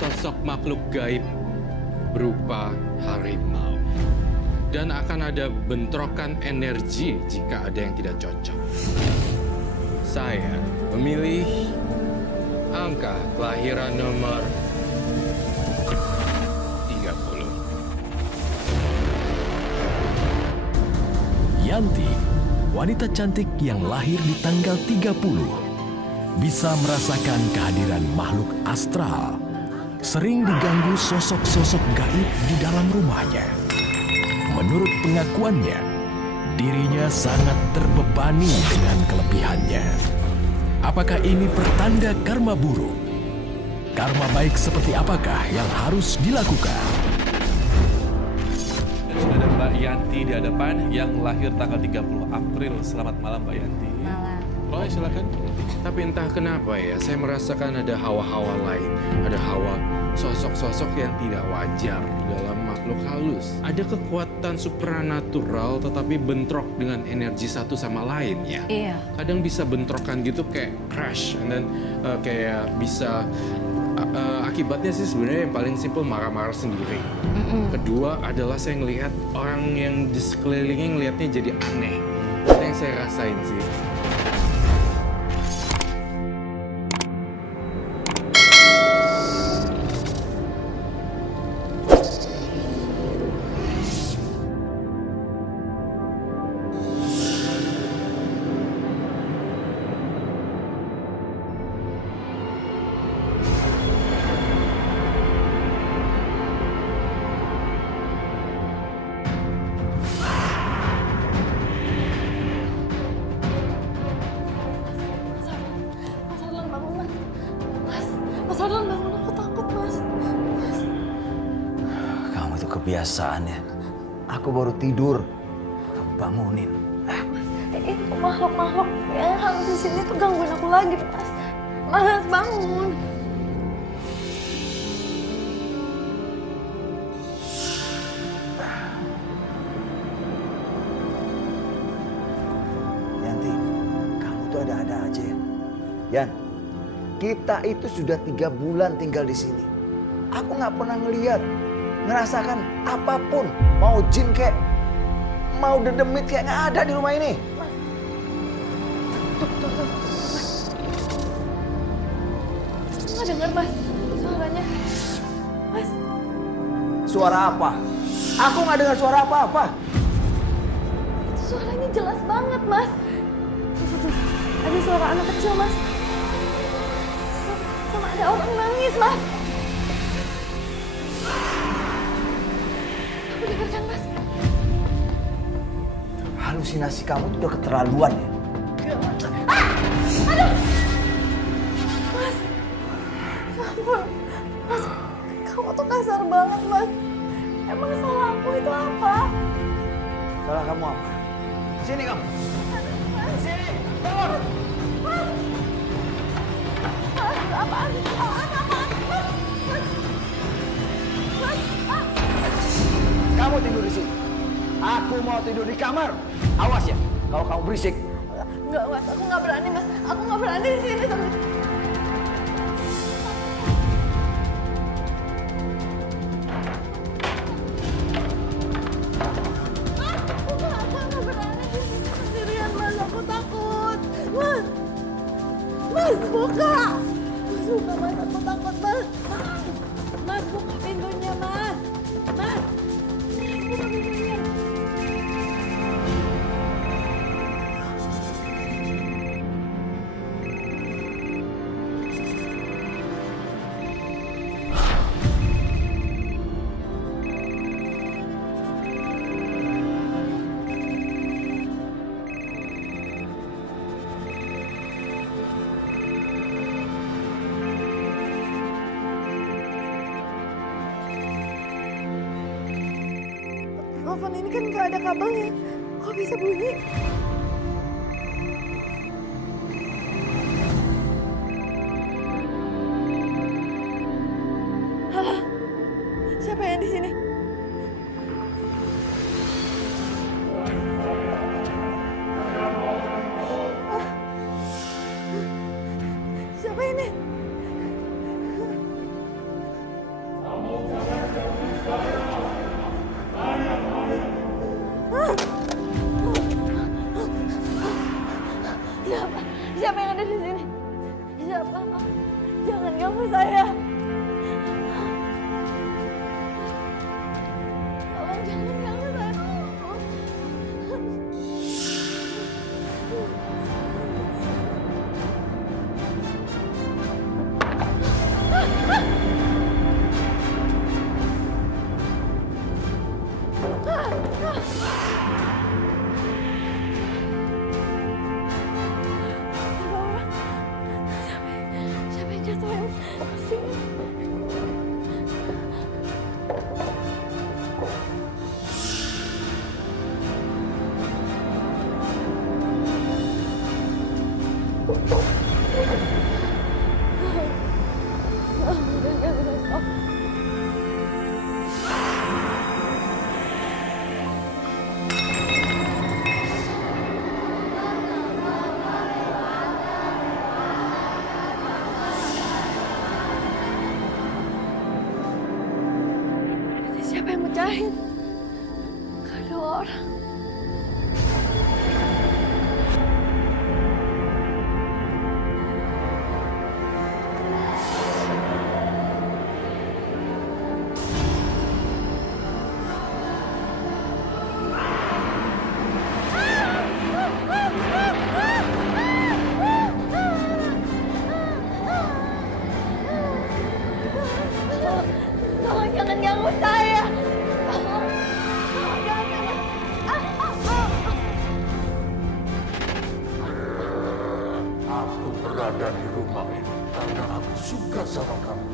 sosok makhluk gaib berupa harimau. Dan akan ada bentrokan energi jika ada yang tidak cocok. Saya memilih angka kelahiran nomor 30. Yanti, wanita cantik yang lahir di tanggal 30, bisa merasakan kehadiran makhluk astral. Sering diganggu sosok-sosok gaib di dalam rumahnya. Menurut pengakuannya, dirinya sangat terbebani dengan kelebihannya. Apakah ini pertanda karma buruk? Karma baik seperti apakah yang harus dilakukan? Dan sudah ada Mbak Yanti di hadapan yang lahir tanggal 30 April. Selamat malam Mbak Yanti. Malam. Oh, silakan. Tapi entah kenapa ya, saya merasakan ada hawa-hawa lain. Ada hawa sosok-sosok yang tidak wajar dalam makhluk halus. Ada kekuatan supranatural tetapi bentrok dengan energi satu sama lain ya. Iya. Kadang bisa bentrokan gitu kayak crash, and then kayak bisa akibatnya sih sebenarnya yang paling simpel marah-marah sendiri. Kedua adalah saya ngelihat orang yang di sekelilingnya ngelihatnya jadi aneh. Itu yang saya rasain sih. Mas Adlan bangun, Mas. Mas Adlan bangun, aku takut, Mas. Kamu itu kebiasaan ya. Aku baru tidur. Kamu bangunin. Itu makhluk-makhluk yang halus di sini tuh gangguin aku lagi, Mas. Mas, bangun. Yanti, kamu tuh ada-ada aja ya. Yan, kita itu sudah 3 bulan tinggal di sini. Aku nggak pernah ngerasakan apapun. Mau jin kayak, mau dedemit kayak nggak ada di rumah ini. Tuh, Mas. Aku nggak dengar, Mas, suaranya. Mas, Suara apa? Aku nggak dengar suara apa-apa. itu suaranya jelas banget, Mas. Tuh. Ada suara anak kecil, Mas. Sama ada orang nangis, Mas. Aku dengarkan, Mas. Halusinasi kamu tuh udah keterlaluan ya. Aduh! Mas, ya ampun. Mas, kamu tuh kasar banget, Mas. Emang salah aku itu apa? Salah kamu apa? Sini kamu. Sini, bangun. Mas, apaan? Apaan? Mas, Kamu tidur di sini. Aku mau tidur di kamar. Awas ya, kalau kamu berisik. Enggak, Mas. Aku nggak berani, Mas. Aku nggak berani di sini sama. Aku nggak berani di sini sendirian, Mas. Aku takut. Mas, buka. Mas, buka, Mas. Aku takut, Mas. Mas, buka pintunya, Mas. Mas, buka pintunya. Telepon ini kan nggak ada kabelnya. Kok bisa bunyi? Halo? Siapa yang di sini? Ah. Siapa ini? ada di sini? Siapa? Jangan ganggu saya. Tolong jangan ganggu saya. Siapa yang jatuhin kursi? Udah gak bisa stop. Ini siapa yang mecahin? Gak ada orang. Tolong jangan ganggu saya. Tolong jangan. Aku berada di rumah ini karena aku suka sama kamu.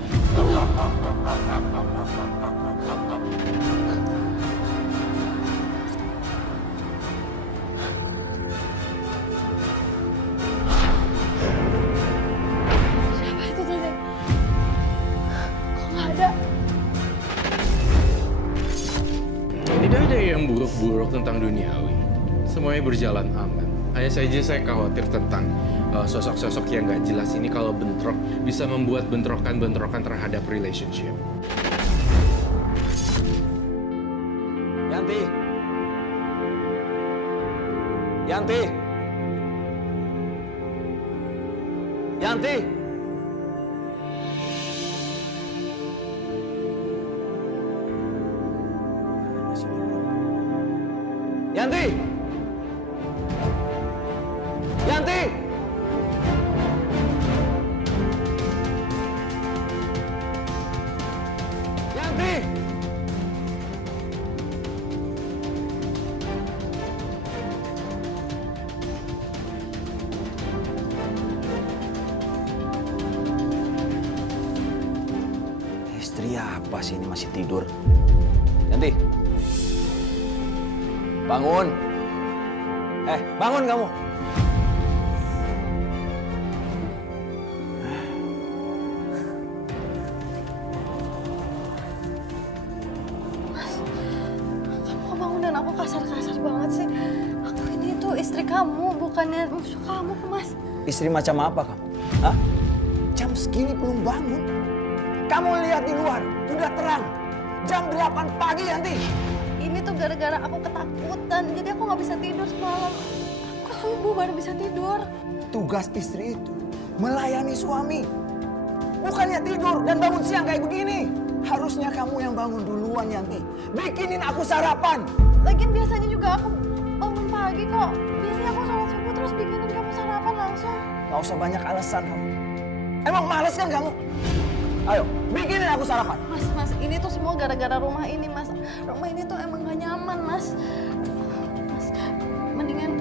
Siapa itu tadi? Kok nggak ada? Tidak ada yang buruk-buruk tentang duniawi. Semuanya berjalan aman. Hanya saja saya khawatir tentang sosok-sosok yang gak jelas ini kalau bentrok bisa membuat bentrokan-bentrokan terhadap relationship. Yanti. Yanti. Yanti. Yanti. Yanti. Yanti. Istri apa sih ini masih tidur? Yanti. Bangun. Bangun kamu. Kamu kok bangunin aku kasar-kasar banget sih? Aku ini tuh istri kamu, bukannya musuh kamu, Mas. Istri macam apa kamu? Hah? Jam segini belum bangun. Kamu lihat di luar, udah terang. Jam 8 pagi, Yanti. Ini tuh gara-gara aku ketakutan, jadi aku nggak bisa tidur semalam. Aku subuh baru bisa tidur. Tugas istri itu melayani suami. Bukannya tidur dan bangun siang kayak begini. Harusnya kamu yang bangun duluan, Yanti. Bikinin aku sarapan. Lagian biasanya juga aku bangun pagi kok. Biasanya aku sholat subuh terus bikinin kamu sarapan langsung. Gak usah banyak alasan kamu. Emang males kan kamu? Ayo, bikinin aku sarapan. Mas, ini tuh semua gara-gara rumah ini, Mas. Rumah ini tuh emang gak nyaman, Mas. Mas, mendingan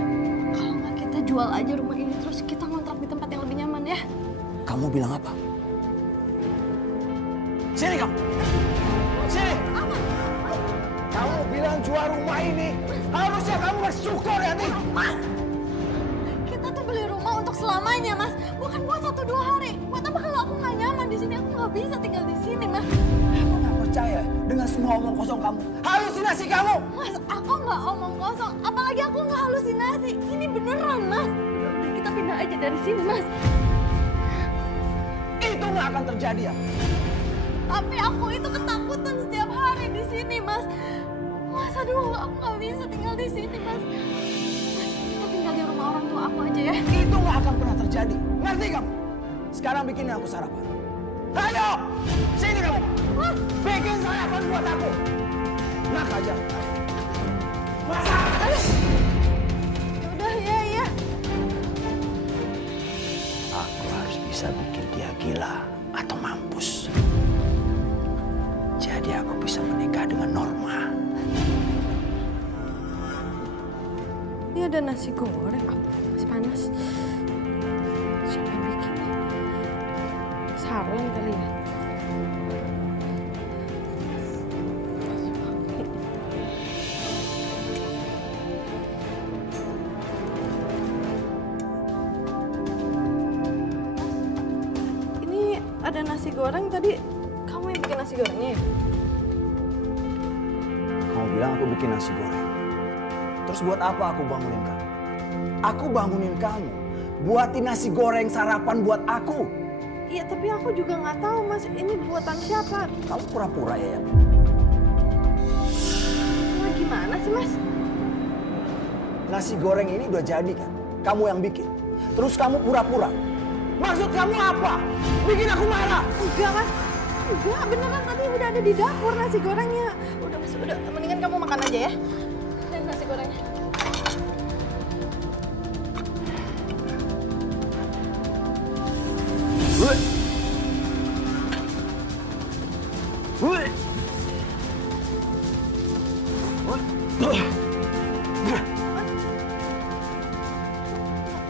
kalau nggak kita jual aja rumah ini terus kita ngontrak di tempat yang lebih nyaman ya. Kamu bilang apa? Sini kamu. Sini. Kamu bilang jual rumah ini. Harusnya kamu bersyukur, Yanti. Mas, kita tuh beli rumah untuk selamanya, Mas. Bukan buat 1-2 hari. Buat apa kalau aku nggak nyaman di sini? Aku nggak bisa tinggal di sini, Mas. Aku nggak percaya dengan semua omong kosong kamu. Halusinasi kamu. Mas, aku nggak omong kosong. Apalagi aku nggak halusinasi. Ini beneran, Mas. Udah, kita pindah aja dari sini, Mas. Itu nggak akan terjadi ya. Tapi aku itu ketakutan setiap hari di sini, Mas. Mas, aduh, aku nggak bisa tinggal di sini, Mas. Mas, kita tinggal di rumah orang tua aku aja ya. Itu nggak akan pernah terjadi. Ngerti kamu? Sekarang bikinin aku sarapan. Ayo, sini kamu. Bikin sarapan buat aku. Enak aja. Masak. Yaudah, ya. Aku harus bisa bikin dia gila atau mampus. Jadi aku bisa menikah dengan Norma. Ini ada nasi goreng, masih panas. Siapa yang bikin nih? Sarung kali ya? Ini ada nasi goreng tadi. Kamu yang bikin nasi gorengnya ya? Kamu bilang aku bikin nasi goreng. Terus buat apa aku bangunin kamu? Aku bangunin kamu. Buatin nasi goreng sarapan buat aku. Iya, tapi aku juga nggak tahu mas. Ini buatan siapa? Kamu pura-pura ya, Yan? Nah, gimana sih mas? Nasi goreng ini udah jadi kan? Kamu yang bikin. Terus kamu pura-pura. Maksud kamu apa? Bikin aku marah. Enggak mas. Enggak, beneran tadi udah ada di dapur nasi gorengnya. Udah mas, udah. Mendingan kamu makan aja ya. Dan nasi gorengnya.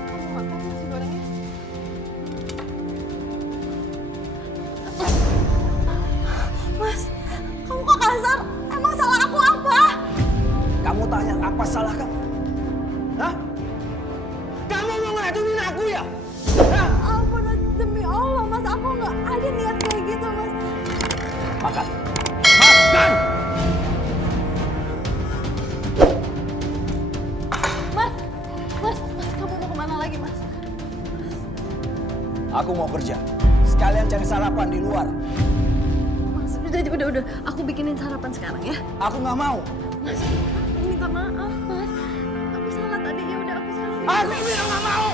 Kamu makan nasi gorengnya. Mas, kamu kok kasar? Emang salah aku apa? Kamu tanya apa salah kamu? Hah? Kamu mau ngeracunin aku ya? Hah? Ampun, demi Allah mas, aku nggak ada niat kayak gitu mas. Makan. Makan! Mas, kamu mau kemana lagi mas? Aku mau kerja. Sekalian cari sarapan di luar. Mas, udah. Aku bikinin sarapan sekarang ya. Aku nggak mau. Mas, aku minta maaf mas. Aku salah tadi, ya udah aku sekarang. Aku bilang nggak mau.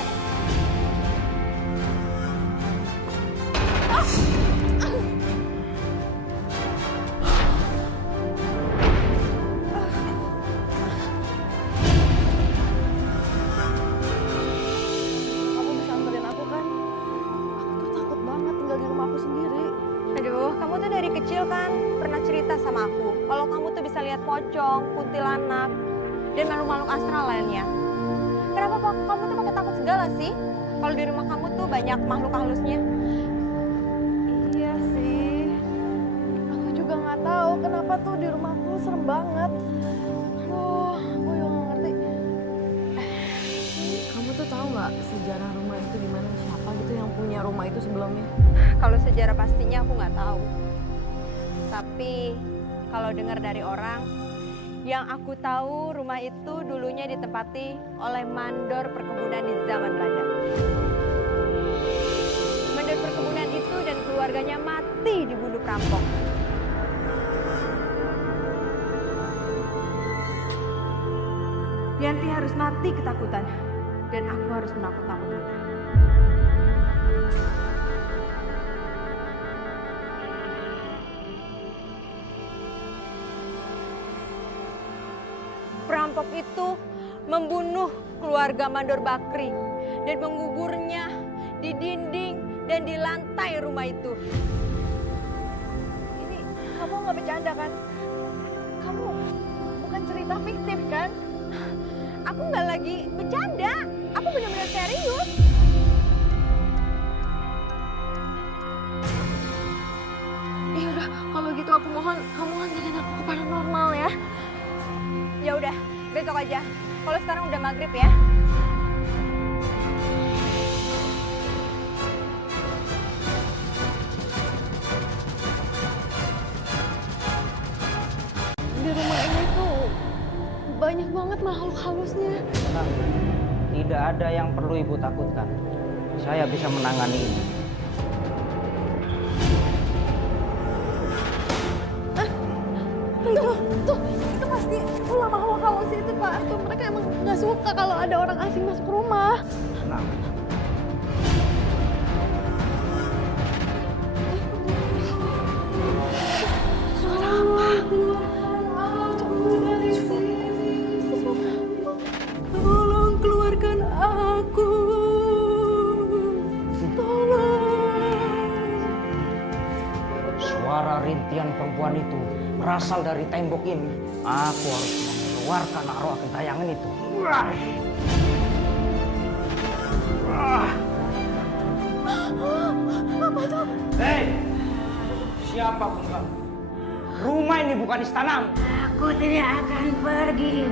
Kamu bisa anterin aku kan? Aku tuh takut banget tinggal di rumah aku sendiri. Aduh, kamu tuh dari kecil kan pernah cerita sama aku kalau kamu tuh bisa lihat pocong, kuntilanak, dan makhluk-makhluk astral lainnya. Kenapa kamu tuh pakai takut segala sih? Kalau di rumah kamu tuh banyak makhluk halusnya. Iya sih. Aku juga nggak tahu kenapa tuh di rumahku serem banget. Aduh, aku juga nggak ngerti. Kamu tuh tahu nggak sejarah rumah itu gimana? Siapa gitu yang punya rumah itu sebelumnya? Kalau sejarah pastinya aku nggak tahu. Tapi kalau dengar dari orang, yang aku tahu rumah itu dulunya ditempati oleh mandor perkebunan di zaman Belanda. Mandor perkebunan itu dan keluarganya mati dibunuh perampok. Yanti harus mati ketakutan dan aku harus menakut-nakuti. Perampok itu membunuh keluarga Mandor Bakri dan menguburnya di dinding dan di lantai rumah itu. Ini kamu nggak bercanda kan? Kamu bukan cerita fiktif kan? Aku nggak lagi bercanda, aku benar-benar serius. Ya udah, kalau gitu aku mohon kamu anterin aku ke paranormal ya. Ya udah, besok aja. Kalau sekarang udah maghrib ya. Di rumah ini tuh banyak banget makhluk halusnya. Tenang, tidak ada yang perlu ibu takutkan. Saya bisa menangani ini. Tuh, itu pasti ulama hawa hawas itu Pak. Tuh mereka emang nggak suka kalau ada orang asing masuk rumah. Tenang. Suara apa? Tolong keluarkan aku. Suara rintihan perempuan itu berasal dari tembok ini. Aku harus mengeluarkan arwah gentayangan itu. Apa itu? Hei, siapapun kamu, rumah ini bukan istanamu. Aku tidak akan pergi.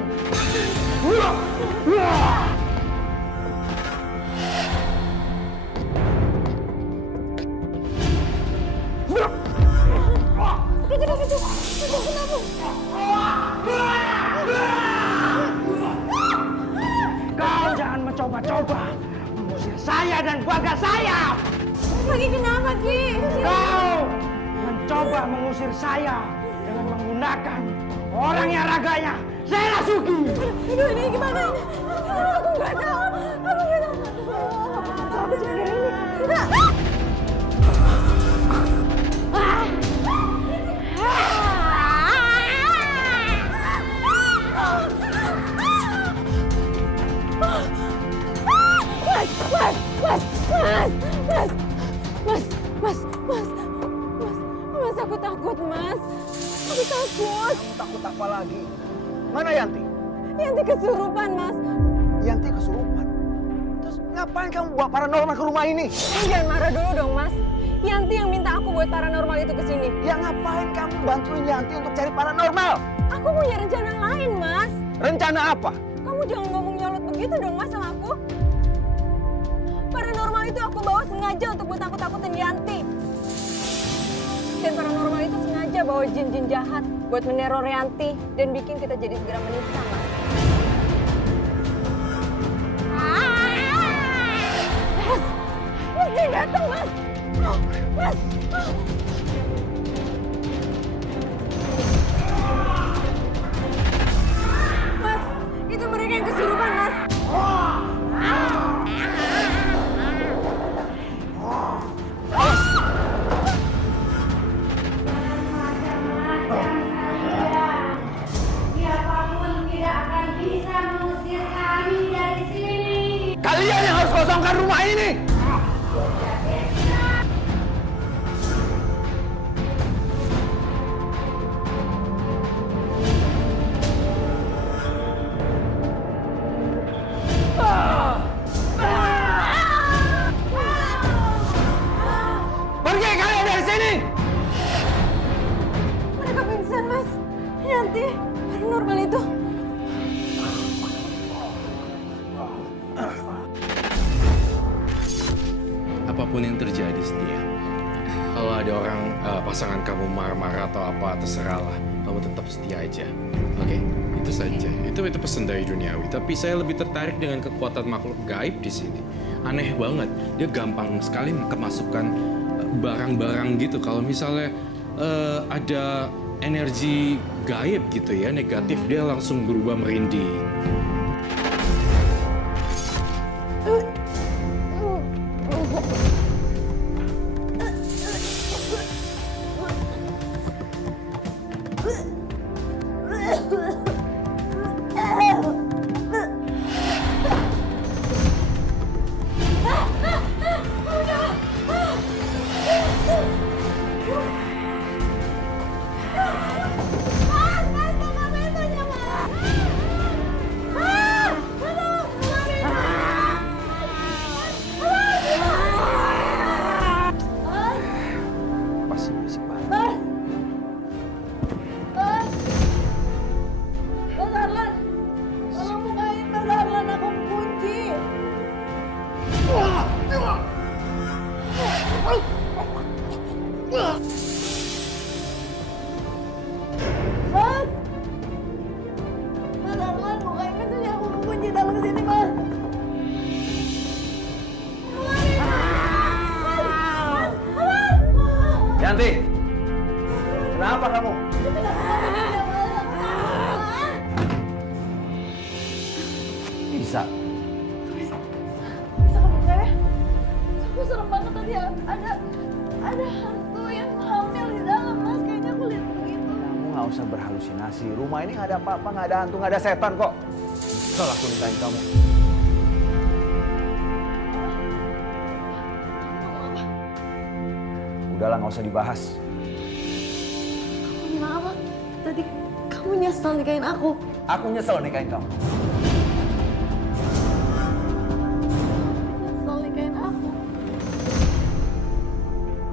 Kau jangan mencoba-coba mengusir saya dan keluarga saya. Lagi kenapa, Ki? Kau mencoba mengusir saya dengan menggunakan orang yang raganya saya rasuki. Aduh, ini gimana ini? Aku nggak tahu. Aku nggak tahu. Aku sendiri ini. Enggak. Mas, aku takut, Mas. Aku takut. Takut apa lagi? Mana Yanti? Yanti kesurupan, Mas. Yanti kesurupan. Terus ngapain kamu bawa paranormal ke rumah ini? Jangan marah dulu dong, Mas. Yanti yang minta aku buat paranormal itu ke sini. Ya ngapain kamu bantuin Yanti untuk cari paranormal? Aku punya rencana lain, Mas. Rencana apa? Kamu jangan ngomong nyolot begitu dong, Mas, sama aku. Paranormal itu aku bawa sengaja untuk buat takut-takutin Yanti. Dan paranormal itu sengaja bawa jin-jin jahat buat meneror Yanti dan bikin kita jadi segera menikah, Mas. Mas, jin datang, Mas. Mas. Mas, itu mereka yang kesurupan, Mas. Siapapun tidak akan bisa mengusir kami dari sini. Kalian yang harus kosongkan rumah ini! Pergi kalian dari sini! Mereka pingsan, Mas. Yanti, paranormal itu. Apapun yang terjadi, Setia. Kalau ada orang pasangan kamu marah-marah atau apa, terserahlah. Kamu tetap setia aja. Oke? Itu saja. Itu pesan dari duniawi. Tapi saya lebih tertarik dengan kekuatan makhluk gaib di sini. Aneh banget. Dia gampang sekali kemasukan barang-barang gitu. Kalau misalnya ada energi gaib gitu ya, negatif, dia langsung berubah merinding. bisa. Bisa kamu buka ya? Aku serem banget tadi ada hantu yang hamil di dalam mas. Kayaknya aku lihat begitu. Kamu nggak usah berhalusinasi. Rumah ini nggak ada apa-apa, nggak ada hantu, nggak ada setan kok. Kalau aku nikahin kamu. Udahlah, nggak usah dibahas. Kamu bilang apa? Tadi kamu nyesel nikahin aku. Aku nyesel nikahin kamu. Nyesel nikahin aku.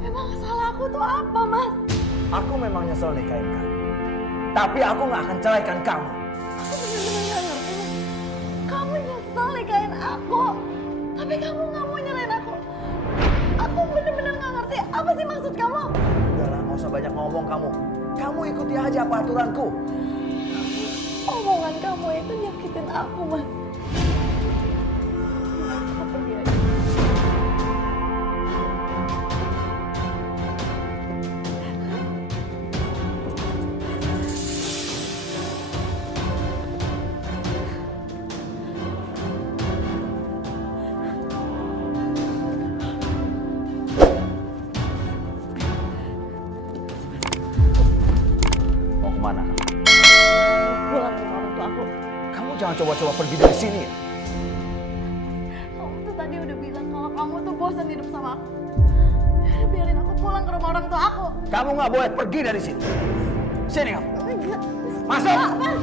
Emang salah aku tuh apa mas? Aku memang nyesel nikahin kamu. Tapi aku nggak akan ceraikan kamu. Aku bener-bener gak ngerti mas. Kamu nyesel nikahin aku. Tapi kamu gak mau nyerahin aku. Aku bener-bener gak ngerti. Apa sih maksud kamu? Udahlah, nggak usah banyak ngomong kamu. Kamu ikuti aja apa aturanku. Omongan kamu itu nyakitin aku mas. Kita pergi aja. Mau kemana kamu? Pulang ke orang tua aku. Kamu jangan coba-coba pergi dari sini ya. Kamu tuh tadi udah bilang kalau kamu tuh bosan hidup sama aku. Yaudah, biarin aku pulang ke rumah orang tua aku. Kamu nggak boleh pergi dari sini. Sini kamu. Enggak. Masuk. Enggak, Mas.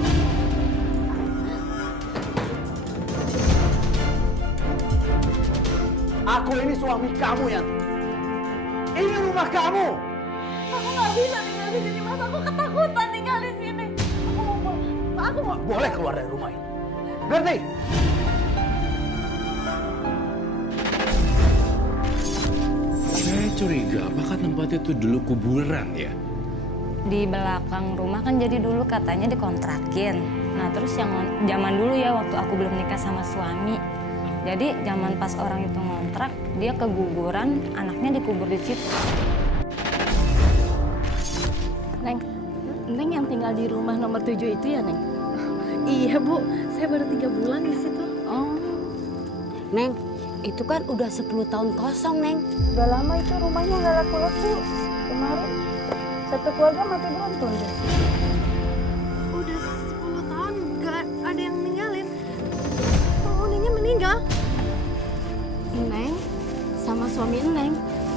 Aku ini suami kamu, Yanti. Ini rumah kamu. Aku nggak bisa tinggal di sini mas. Aku ketakutan tinggal di sini. Aku mau pulang. Aku mau. Boleh keluar dari rumah ini. Ngerti? Saya curiga apakah tempat itu dulu kuburan ya? Di belakang rumah kan jadi dulu katanya dikontrakin. Nah terus yang zaman dulu ya waktu aku belum nikah sama suami. Jadi zaman pas orang itu ngontrak, dia keguguran, anaknya dikubur di situ. Neng, Neng yang tinggal di rumah nomor 7 itu ya Neng? Iya Bu, saya baru 3 bulan di situ. Oh, Neng, itu kan udah 10 tahun kosong, Neng. Udah lama itu rumahnya nggak laku-laku. Kemarin satu keluarga mati beruntun deh. Udah 10 tahun gak ada yang ninggalin. Penghuninya meninggal. Neng sama suami Neng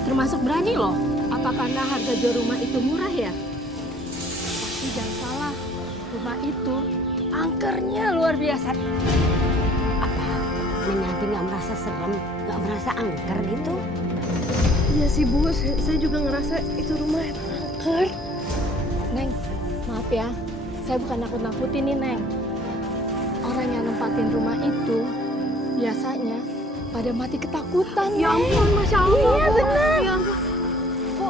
termasuk berani loh. Apa karena harga jual rumah itu murah ya? Tapi jangan salah, rumah itu angkernya luar biasa. Apa Neng Yanti nggak merasa serem, nggak merasa angker gitu? Iya sih Bu, saya juga ngerasa itu rumah angker. Neng, maaf ya, saya bukan nakut-nakutin nih Neng. Orang yang nempatin rumah itu biasanya pada mati ketakutan. Ya ampun, Masya Allah. Iya benar. Ya ampun. Bu,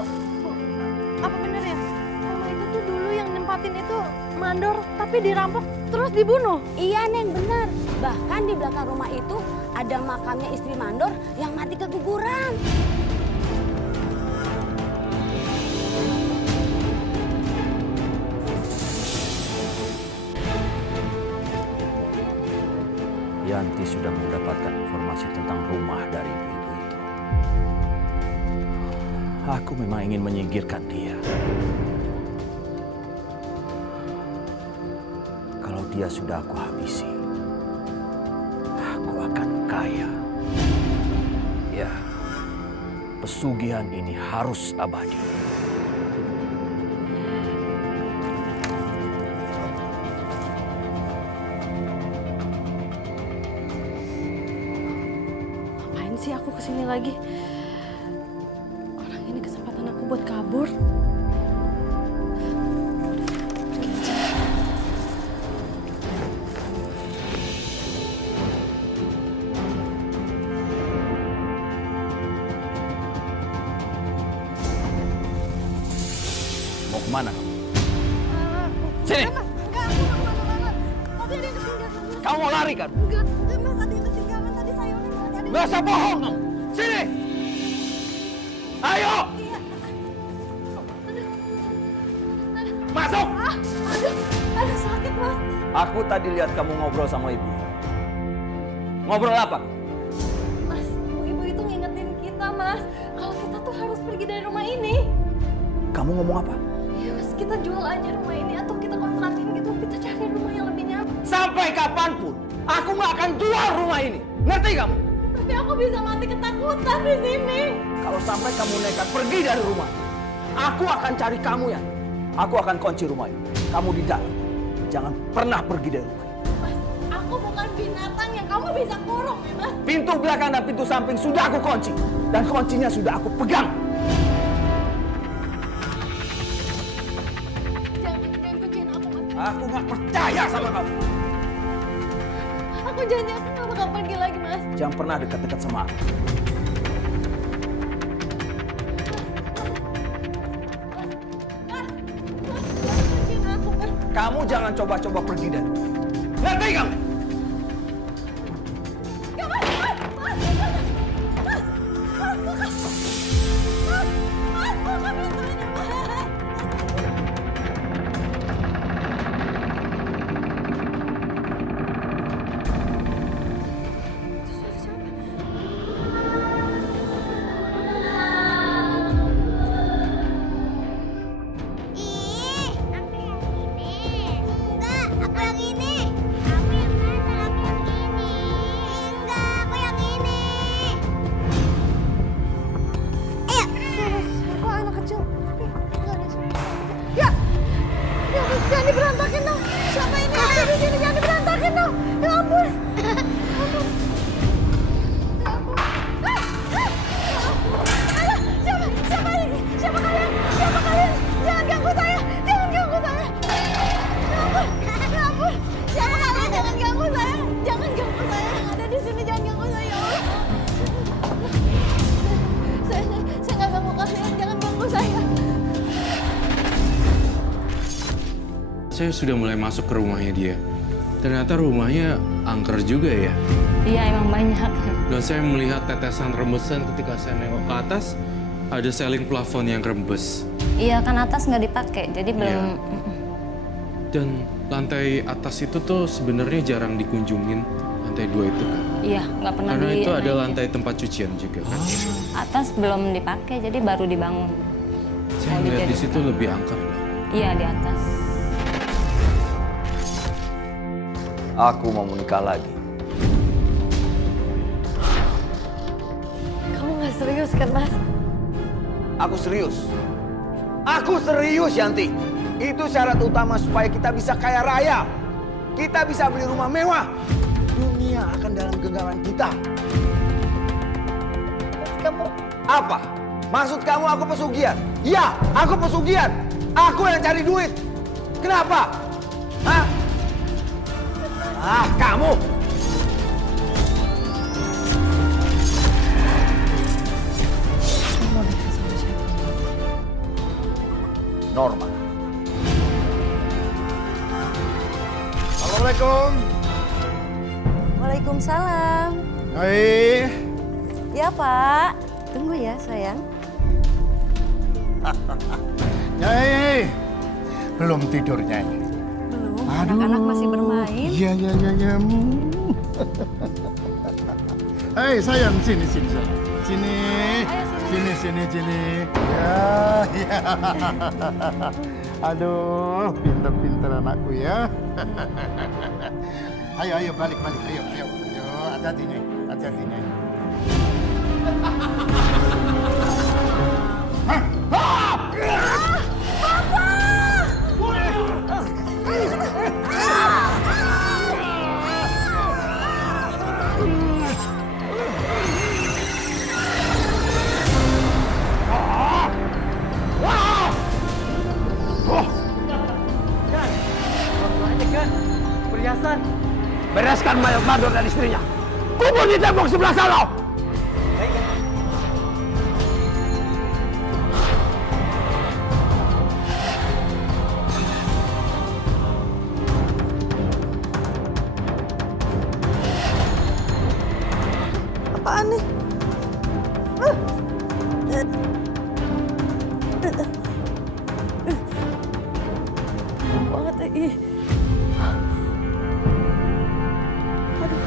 apa benar ya? Rumah itu tuh dulu yang nempatin itu mandor, tapi dirampok terus dibunuh. Iya, Neng, benar. Bahkan di belakang rumah itu ada makamnya istri mandor yang mati keguguran. Yanti sudah mendapatkan informasi tentang rumah dari ibu-ibu itu. Aku memang ingin menyingkirkan dia. Kalau dia sudah aku habisi, aku akan kaya. Ya, pesugihan ini harus abadi. Ngapain sih aku kesini lagi? Orang ini kesempatan aku buat kabur. Mau kemana kamu? Sini. Enggak, aku nggak kemana-mana. Tadi ada yang ketinggalan. Kamu mau lari kan? Enggak, Mas, ada yang ketinggalan. Tadi sayurnya ada yang... Nggak usah bohong kamu. Sini. Ayo. Iya. Masuk. Aduh, sakit, Mas. Aku tadi lihat kamu ngobrol sama ibu. Ngobrol apa? Mas, ibu-ibu itu ngingetin kita, Mas. Kalau kita tuh harus pergi dari rumah ini. Kamu ngomong apa? Ya, Mas, kita jual aja rumah ini atau kita kontrakin gitu. Kita cari rumah yang lebih nyaman. Sampai kapanpun, aku nggak akan jual rumah ini. Ngerti kamu? Tapi aku bisa mati ketakutan di sini. Kalau sampai kamu nekat pergi dari rumah, aku akan cari kamu ya. Aku akan kunci rumah ini. Kamu di dalam. Jangan pernah pergi dari rumah ini. Mas, aku bukan binatang yang kamu bisa kurung ya, Mas. Pintu belakang dan pintu samping sudah aku kunci. Dan kuncinya sudah aku pegang. Jangan kunciin aku, Mas. Aku nggak percaya sama kamu. Aku janji aku nggak bakal pergi lagi, Mas. Jangan pernah dekat-dekat sama aku. Kunciin aku, Mas. Kamu jangan coba-coba pergi dari rumah. Ngerti kamu? Ih, aku yang ini. Enggak, aku yang ini. Aku yang mana? Aku yang ini. Enggak, aku yang ini. Kok anak kecil? Nggak ada suara. Ya, jangan diberantakin dong. Siapa ini ada di sini? Jangan diberantakin dong. Ya ampun. Ya ampun. Ya ampun. Aduh, siapa ini? Siapa kalian? Siapa kalian? Jangan ganggu saya. Jangan ganggu saya. Ya ampun. Ya ampun. Siapa kalian? Jangan ganggu saya. Jangan ganggu saya. Yang ada di sini jangan ganggu saya. Ya Allah. Saya nggak ganggu kalian. Jangan ganggu saya. Saya sudah mulai masuk ke rumahnya dia. Ternyata rumahnya angker juga ya. Iya, emang banyak. Dan saya melihat tetesan rembesan ketika saya nengok ke atas, ada seling plafon yang rembes. Iya, kan atas nggak dipakai, jadi belum. Dan lantai atas itu tuh sebenarnya jarang dikunjungin, lantai 2 itu kan. Iya, nggak pernah Karena itu ada dinaikin. lantai tempat cucian juga kan. Atas belum dipakai, jadi baru dibangun. Saya Mau melihat di dijadikan. situ lebih angker loh. Iya, di atas. Aku mau menikah lagi. Kamu nggak serius kan, Mas? Aku serius. Aku serius, Yanti. Itu syarat utama supaya kita bisa kaya raya. Kita bisa beli rumah mewah. Dunia akan dalam genggaman kita. Kamu Apa? Maksud kamu aku pesugihan? Ya, aku pesugihan. Aku yang cari duit. Kenapa? Hah? Ah, kamu. Norma. Assalamualaikum. Waalaikumsalam. Hai. Ya, Pak. Tunggu ya, sayang. Nyai. Belum tidur, Nyai. Belum, anak-anak masih bermain. Iya. Hei, sayang, sini, sayang. Sini. Sini. Ya. Aduh, pinter-pinter anakku ya. Ayo, balik. Ayo, hati-hati, Nyai. Hati-hati, Nyai. Perhiasan. Bereskan mayat Mandor dan istrinya. Kubur di tembok sebelah sana. Apaan nih? Banget ih. Aduh.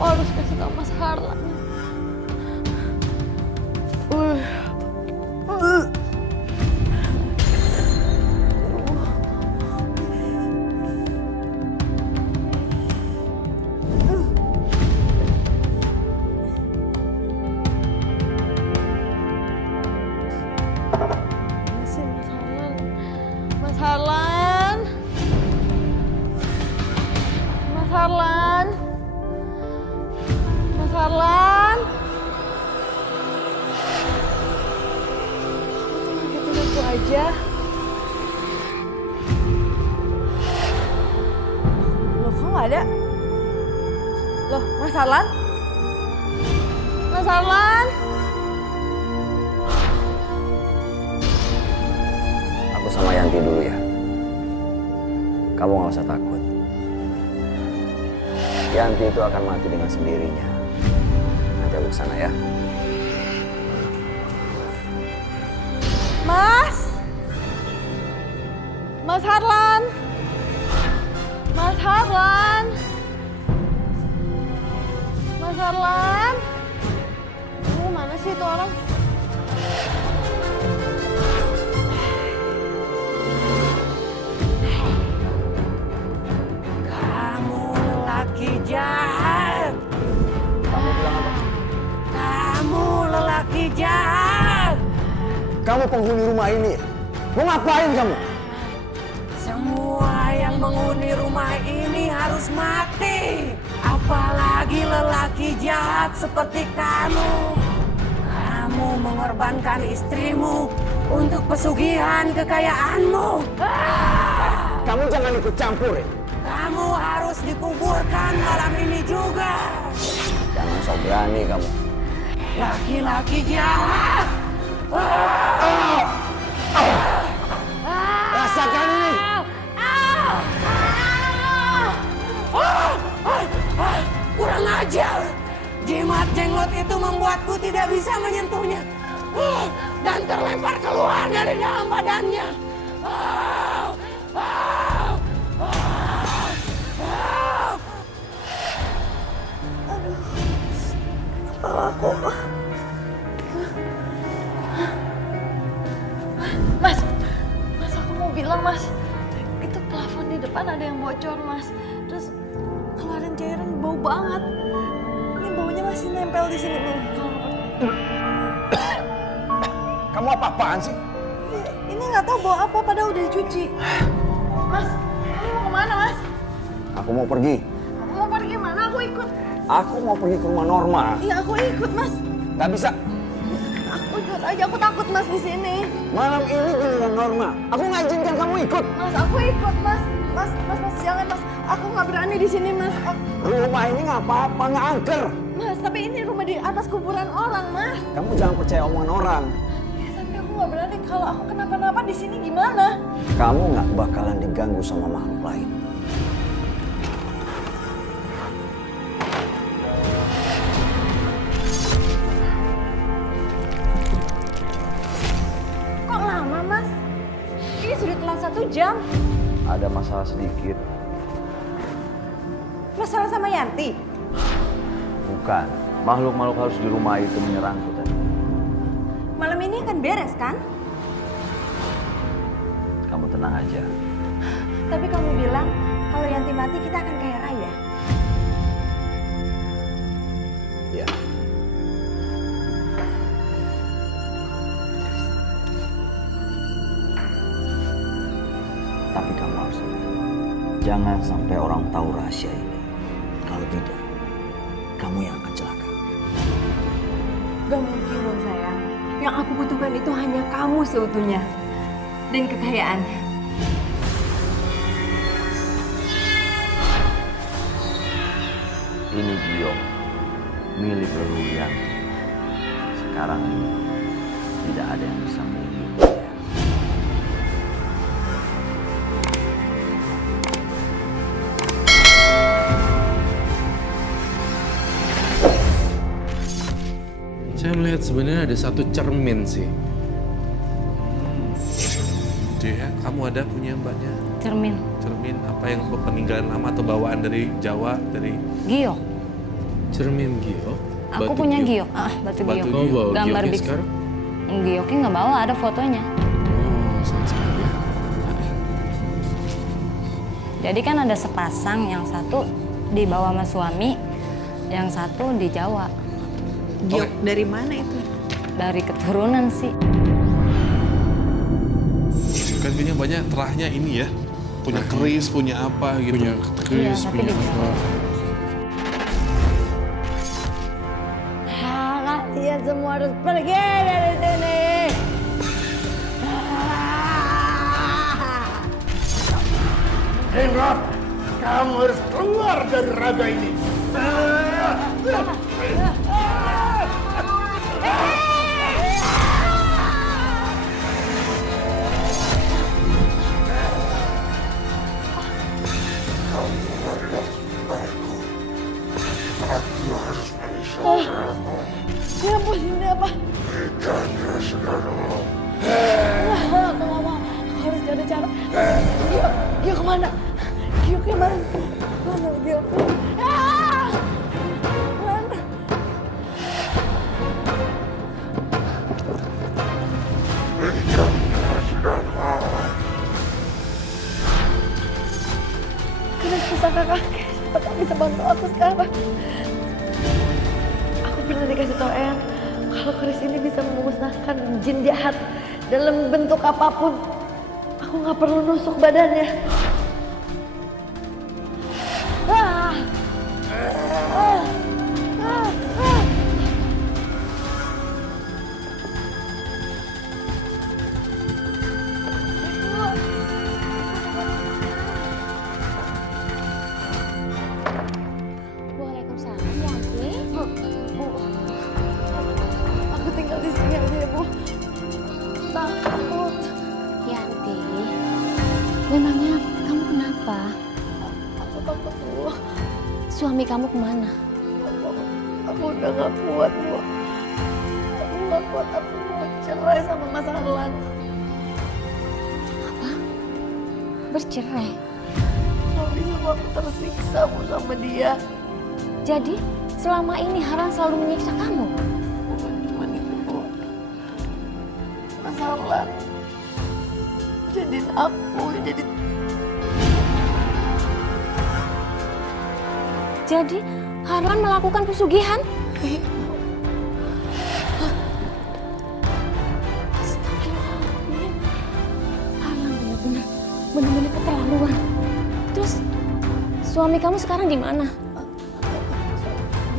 Aku harus kasih tahu Mas Harlan. Masih Mas Harlan. Mas Harlan. Mas Harlan. Mas Harlan. Kamu cuma gitu aku aja. Loh, kok nggak ada? Loh, Mas Harlan? Mas Harlan? Aku sama Yanti dulu ya. Kamu nggak usah takut. Yanti itu akan mati dengan sendirinya. Nanti aku kesana ya. Mas? Mas Harlan? Mas Harlan? Mas Harlan? Mana sih itu orang? Kamu lelaki jahat. Kamu bilang apa? Kamu lelaki jahat. Kamu penghuni rumah ini. Mau ngapain kamu? Semua yang menghuni rumah ini harus mati. Apalagi lelaki jahat seperti kamu. Kamu mengorbankan istrimu untuk pesugihan kekayaanmu. Kamu jangan ikut campur ya. Kamu harus dikuburkan malam ini juga. Jangan sok berani kamu. Laki-laki jahat. Rasakan ini. Kurang ajar. Jimat jenglot itu membuatku tidak bisa menyentuhnya. Dan terlempar keluar dari dalam badannya. Mas, aku mau bilang Mas, itu plafon di depan ada yang bocor Mas. Terus keluarin cairan bau banget. Ini baunya masih nempel di sini nih. Kamu apa-apaan sih? Ini nggak tahu bau apa, padahal udah dicuci. Mas, kamu mau kemana Mas? Aku mau pergi. Kamu mau pergi mana? Aku ikut. Aku mau pergi ke rumah Norma. Iya, aku ikut Mas. Gak bisa. Aku ikut aja, aku takut Mas di sini. Malam ini giliran Norma. Aku nggak izinkan kamu ikut. Mas, aku ikut Mas. Mas, jangan Mas. Aku nggak berani di sini Mas. Rumah ini nggak apa-apa, nggak angker. Mas, tapi ini rumah di atas kuburan orang Mas. Kamu jangan percaya omongan orang. Ya, tapi aku nggak berani. Kalau aku kenapa-napa di sini gimana? Kamu nggak bakalan diganggu sama makhluk lain. Kok lama, Mas? Ini sudah telat 1 jam. Ada masalah sedikit. Masalah sama Yanti? Bukan. Makhluk-makhluk harus di rumah itu menyerangku tadi. Malam ini akan beres, kan? Kamu tenang aja. Tapi kamu bilang kalau Yanti mati kita akan kaya raya. Ya. Tapi kamu harus ingat, jangan sampai orang tahu rahasia ini. Kalau tidak, kamu yang akan celaka. Gak mungkin dong sayang. Yang aku butuhkan itu hanya kamu seutuhnya. Dan kekayaan. Ini giok milik leluhur Yanti. Sekarang ini tidak ada yang bisa memilikinya. Saya melihat sebenarnya ada satu cermin sih. Dia, kamu ada punya mbaknya? Cermin. Cermin apa yang peninggalan lama atau bawaan dari Jawa, dari Giok. Cermin giok? Aku punya giok, batu Batu giok. Oh, bawa Gambar gioknya biksu. sekarang? Gioknya nggak bawa, ada fotonya. Oh, sayang sekali. Jadi kan ada sepasang, yang satu dibawa sama suami, yang satu di Jawa. Giok dari mana itu? Dari keturunan sih. Kan kayaknya banyak terahnya ini ya. Punya keris, punya apa gitu. Punya keris, Iya, tapi punya di- apa. Kalian semua harus pergi dari sini. Henry, kamu harus keluar dari raga ini. Ya ampun, ini apa? Aku nggak mau. Aku harus cari cara. Giok kemana? Giok kemana? Mana Giok? Mana? Keris pusaka kakek. Siapa bisa bantu aku sekarang? Aku pernah dikasih tau Eyang kalau keris ini bisa memusnahkan jin jahat dalam bentuk apapun. Aku nggak perlu nusuk badannya. Ah! Ah! Ah! Ah! Waalaikumsalam, Yanti. Bu, aku tinggal di sini aja ya, Bu. Takut. Yanti, memangnya kamu kenapa? Aku takut, Bu. Suami kamu kemana? Aku udah gak kuat, Bu. Aku gak kuat, aku mau cerai sama Mas Harlan. Apa? Bercerai? Tapi semua aku tersiksa, Bu, sama dia. Jadi, selama ini Harlan selalu menyiksa kamu? Bukan cuma itu, Bu. Mas Harlan jadiin aku, Jadi, Harlan melakukan pesugihan? Astagfirullahaladzim. Harlan benar-benar keterlaluan. Terus, suami kamu sekarang di mana?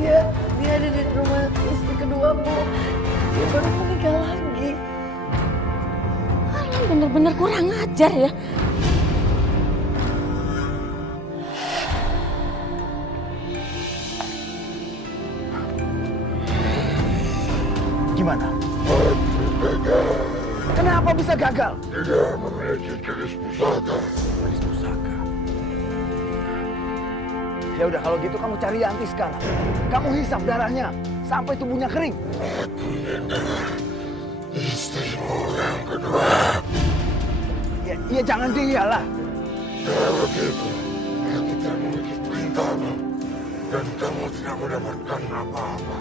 Dia ada di rumah istri kedua, Bu. Dia baru menikah lagi. Harlan benar-benar kurang ajar ya. Gimana? Kenapa bisa gagal? Tidak memiliki keris pusaka. Keris pusaka. Ya udah kalau gitu kamu cari Yanti sekarang. Kamu hisap darahnya sampai tubuhnya kering. Aku ingin dengar istrimu yang kedua. Ya jangan dia lah. Kalau begitu, aku tidak mengikut perintahmu. Dan kamu tidak mendapatkan apa-apa.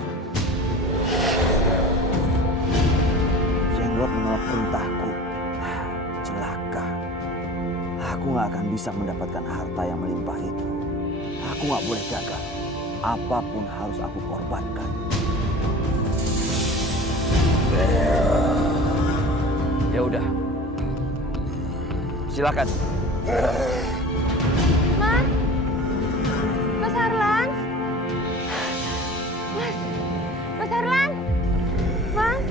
Jenglot menolak perintahku. Celaka. Aku nggak akan bisa mendapatkan harta yang melimpah itu. Aku nggak boleh gagal. Apapun harus aku korbankan. Ya udah. Silakan. Mas? Mas Harlan? Mas Harlan? Mas?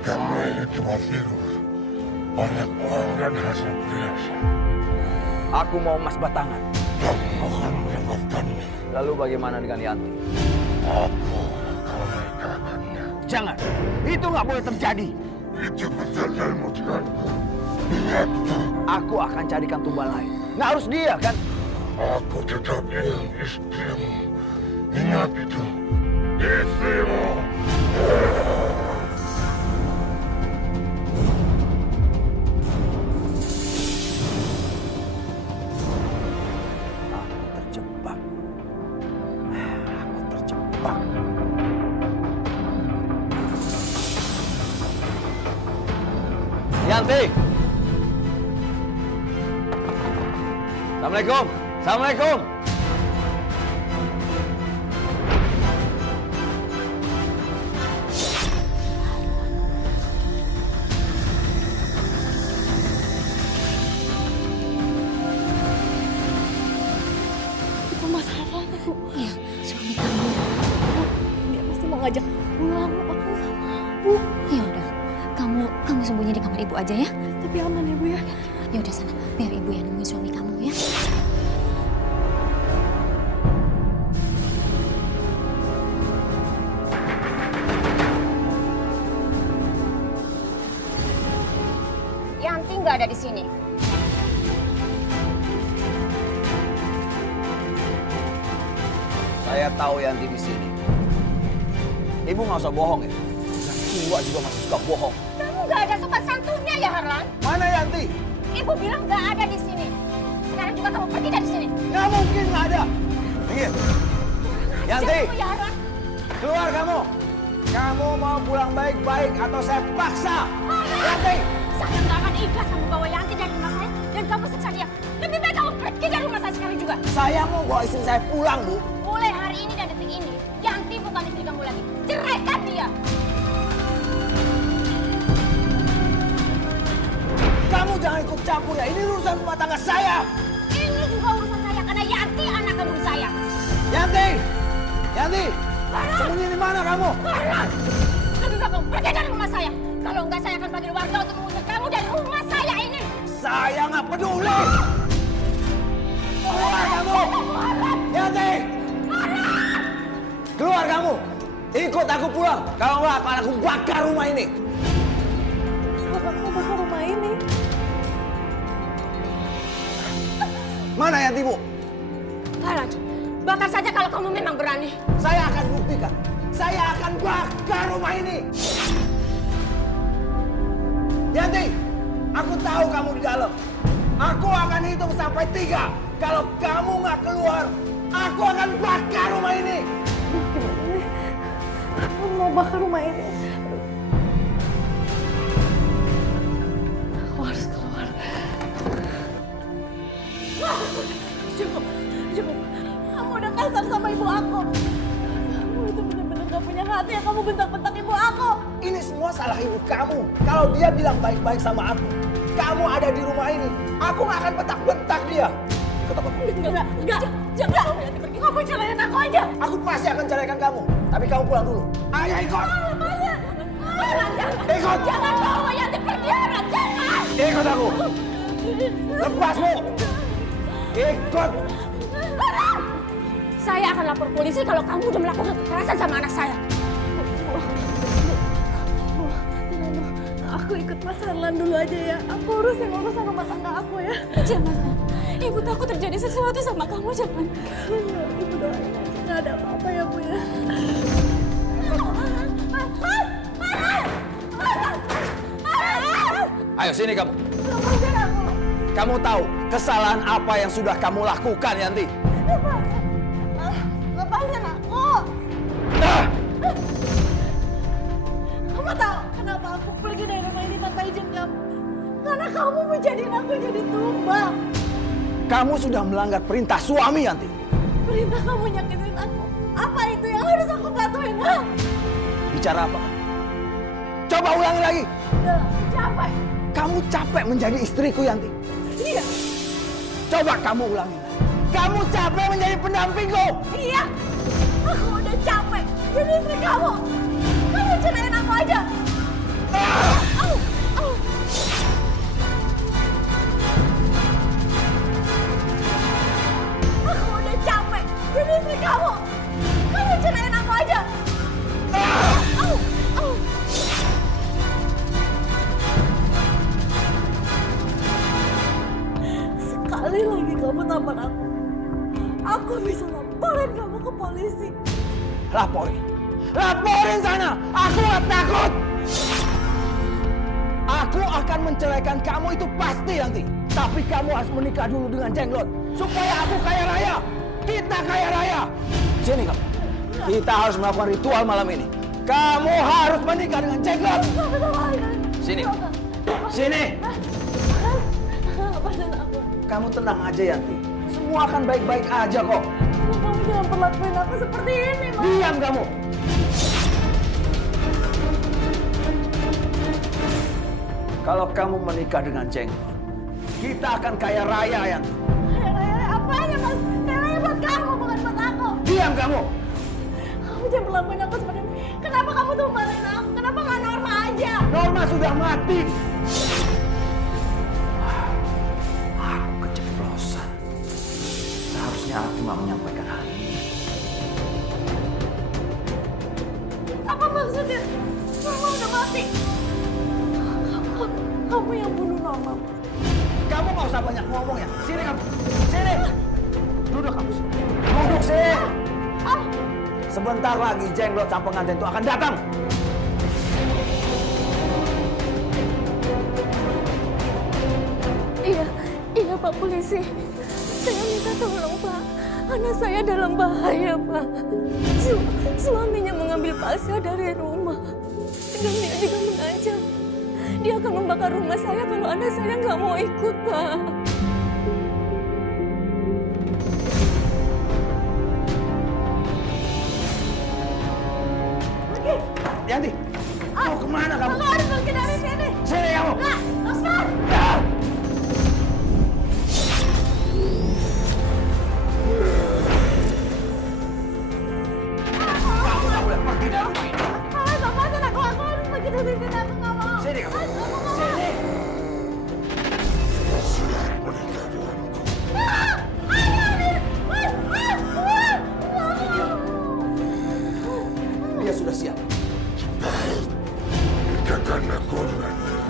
Kamu ini cuma virus. Banyak uang dan hasil perhiasan. Aku mau emas batangan. Kamu akan mendapatkannya. Lalu bagaimana dengan Yanti? Aku akan menikahkannya. Jangan. Itu nggak boleh terjadi. Itu perjanjianmu denganku. Ingat itu. Aku akan carikan tumbal lain. Nggak harus dia kan? Aku tetap ingin istrimu. Ingat itu. Istrimu. Yanti. Assalamualaikum. Assalamualaikum. Itu Mas Harlan, Bu. Iya, suami kamu. Bu, dia pasti mau ngajak pulang. Aku nggak mau. Ya udah, kamu sembunyi di kamar ibu aja ya. Tapi aman ya, Bu ya. Ya udah sana, biar ibu yang nemuin suami kamu ya. Yanti nggak ada di sini. Saya tahu Yanti di sini. Ibu nggak usah bohong ya. Tua juga masih suka bohong. Kamu nggak ada sopan santunnya ya, Harlan? Mana Yanti? Ibu bilang nggak ada di sini. Sekarang juga kamu pergi dari sini. Nggak mungkin nggak ada. Minggir. Yanti, Kamu ya, Harlan. keluar kamu. Kamu mau pulang baik-baik atau saya paksa? Yanti. Saya nggak akan ikhlas kamu bawa Yanti dari rumah saya dan kamu siksa dia. Lebih baik kamu pergi dari rumah saya sekarang juga. Saya mau bawa istri saya pulang, Bu. Mulai hari ini dan detik ini, Yanti bukan istri kamu lagi. Ceraikan dia. Kamu jangan ikut campur ya. Ini urusan rumah tangga saya. Ini juga urusan saya karena Yanti anak kandung saya. Yanti! Yanti! Sembunyi di mana kamu? Harlan! Lebih baik kamu pergi dari rumah saya. Kalau enggak, saya akan panggil warga untuk mengusir kamu dari rumah saya ini. Saya nggak peduli. Keluar kamu! Yanti! Keluar kamu! Ikut aku pulang. Kalau nggak akan aku bakar rumah ini. Kenapa kamu bakar rumah ini? Mana Yanti, Bu? Harlan, bakar saja kalau kamu memang berani. Saya akan buktikan. Saya akan bakar rumah ini. Yanti, aku tahu kamu di dalam. Aku akan hitung sampai 3. Kalau kamu nggak keluar, aku akan bakar rumah ini. Gimana nih? Aku mau bakar rumah ini. Aku harus keluar. Cukup, cukup. Kamu udah kasar sama ibu aku. Kamu itu benar-benar gak punya hati ya. Kamu bentak-bentak ibu aku. Ini semua salah ibu kamu. Kalau dia bilang baik-baik sama aku, kamu ada di rumah ini, aku nggak akan bentak-bentak dia. Ikut aku. Enggak. Jangan. Kamu cerain aku aja. Aku pasti akan ceraikan kamu. Tapi kamu pulang dulu. Ayo ikut. Ikut. Jangan bawa Yanti pergi, Harlan. Jangan. Ikut aku. Lepasmu. Ikut. Saya akan lapor polisi kalau kamu udah melakukan kekerasan sama anak saya. Aku ikut Mas Harlan dulu aja ya. Aku urusin urusan rumah tangga aku ya. Jangan. Ibu takut terjadi sesuatu sama kamu, jangan. Ibu doain aja. Gak ada apa-apa ya, Bu ya. Ayo sini kamu. Kamu tahu kesalahan apa yang sudah kamu lakukan, Yanti? Lepasin aku. Kamu tahu kenapa aku pergi dari rumah ini tanpa izin kamu? Karena kamu menjadiin aku jadi tumbal. Kamu sudah melanggar perintah suami, Yanti. Perintah kamu nyakitin aku. Apa itu yang harus aku patuhin, ha? Bicara apa? Coba ulangi lagi. Udah, capek. Kamu capek menjadi istriku, Yanti. Iya. Coba kamu ulangi lagi. Kamu capek menjadi pendampingku. Iya. Aku udah capek jadi istri kamu. Kamu cerain aku aja. Au, au. Aku udah capek jadi istri kamu. Kamu cerain aku aja. Au, au. Sekali lagi kamu tampar aku bisa laporin kamu ke polisi. Laporin. Laporin sana. Aku gak takut. Aku akan menceraikan kamu itu pasti, Yanti. Tapi kamu harus menikah dulu dengan Jenglot. Supaya aku kaya raya. Kita kaya raya. Sini kamu. Kita harus melakukan ritual malam ini. Kamu harus menikah dengan Jenglot. Sini. Sini. Apa dan apa? Kamu tenang aja Yanti. Semua akan baik-baik aja kok. Kamu jangan perlakuin aku seperti ini, Mas. Diam kamu. Kalau kamu menikah dengan Jenglot, kita akan kaya raya Yanti. Kaya-kaya apanya, Mas? Kaya-kaya buat kamu, bukan buat aku. Diam kamu. Kamu jangan perlakuin aku seperti ini. Kenapa kamu tuh marahin aku? Kenapa nggak Norma aja? Norma sudah mati. Aku keceplosan. Seharusnya aku nggak menyampaikan hal ini. Apa maksudnya? Norma udah mati. Kamu yang bunuh Norma. Kamu nggak usah banyak ngomong ya. Sini kamu. Sini. Duduk kamu. Duduk sini. Sebentar lagi Jenglot sang pengantin itu akan datang. Iya Pak Polisi. Saya minta tolong Pak. Anak saya dalam bahaya Pak. Suaminya mengambil paksa dari rumah. Dan dia juga mengancam. Dia akan membakar rumah saya kalau anak saya nggak mau ikut Pak. Yanti, mau kemana kamu? Kamu harus pergi dari sini. Sini kamu. Nggak, Osman. Kamu nggak boleh pergi dari rumah ini. Lepasin aku harus pergi dari sini. Aku nggak mau. Sini kamu. Sini. Siap menikah denganku. Dia sudah siap. Baik, nikahkan aku dengan dia.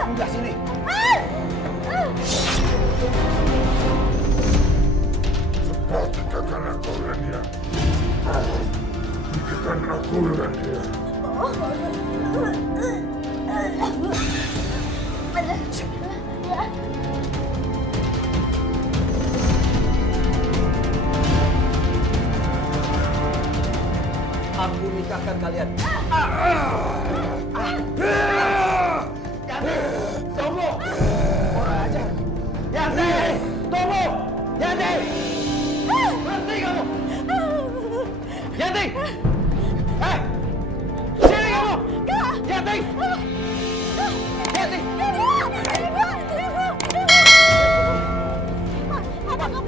Udah sini. Cepat nikahkan aku dengan dia. Nikahkan aku dengan dia. Aku nikahkan kalian. Yanti, tunggu. Orang aja. Yanti, tunggu. Yanti, berhenti kamu. Yanti, sini kamu. Yanti, Yanti.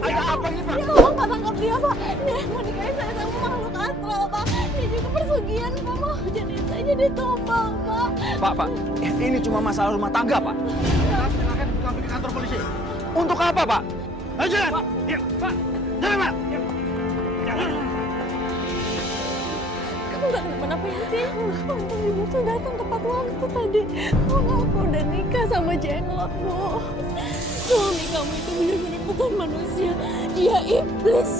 Ada apa ini Pak? Tolong Pak tangkap dia Pak. Dia mau nikahin saya sama makhluk astral Pak. Dia juga persugihan Pak. Mau jadiin saya jadi tumbal Pak. Pak, ini cuma masalah rumah tangga Pak. Silakan kami ke kantor polisi. Untuk apa Pak? Ayo jalan. Pak, Pak, jalan Pak. Jangan. Kamu gak kenapa-napa Yanti. Untung ibu tuh datang tepat waktu tadi. Kalau aku udah nikah sama Jenglot Bu. Suami kamu itu benar-benar bukan manusia. Dia iblis.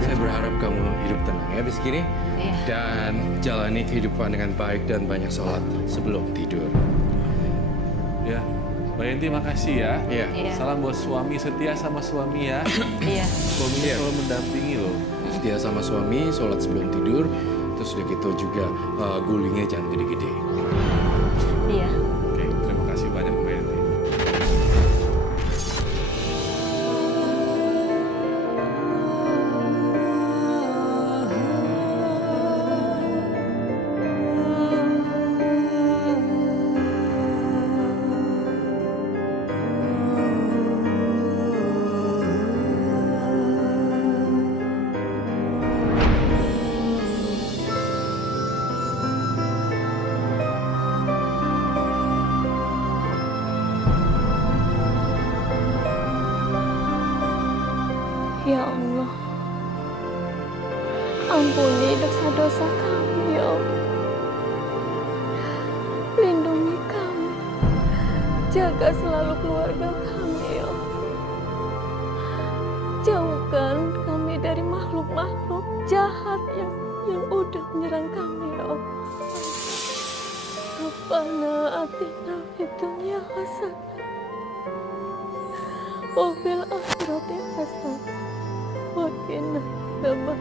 Saya berharap kamu hidup tenang ya abis gini. Iya. Dan jalani kehidupan dengan baik dan banyak sholat sebelum tidur. Ya, Mbak Yanti makasih ya. Iya. Iya. Salam buat suami, setia sama suami ya. Iya. Suaminya selalu mendampingi loh. Setia sama suami, sholat sebelum tidur. Terus udah gitu juga gulingnya jangan gede-gede. Iya. Oke, terima kasih banyak Mbak Yanti. Ya Allah, ampuni dosa-dosa kami ya Allah. Lindungi kami, jaga selalu keluarga kami ya Allah. Jauhkan kami dari makhluk-makhluk jahat yang udah menyerang kami ya Allah. Rabbana atina fid dunya hasanah wafil akhirati hasanah wa qina adzaban.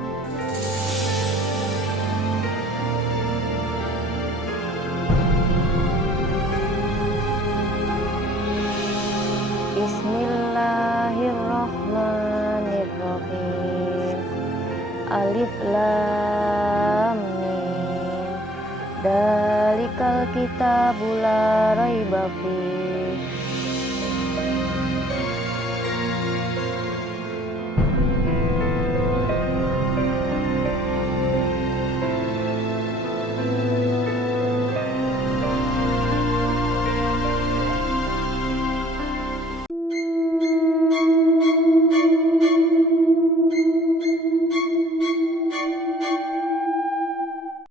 Bismillahirrahmanirrahim. Alif lam mim. Dalikal kitabu la raiba fih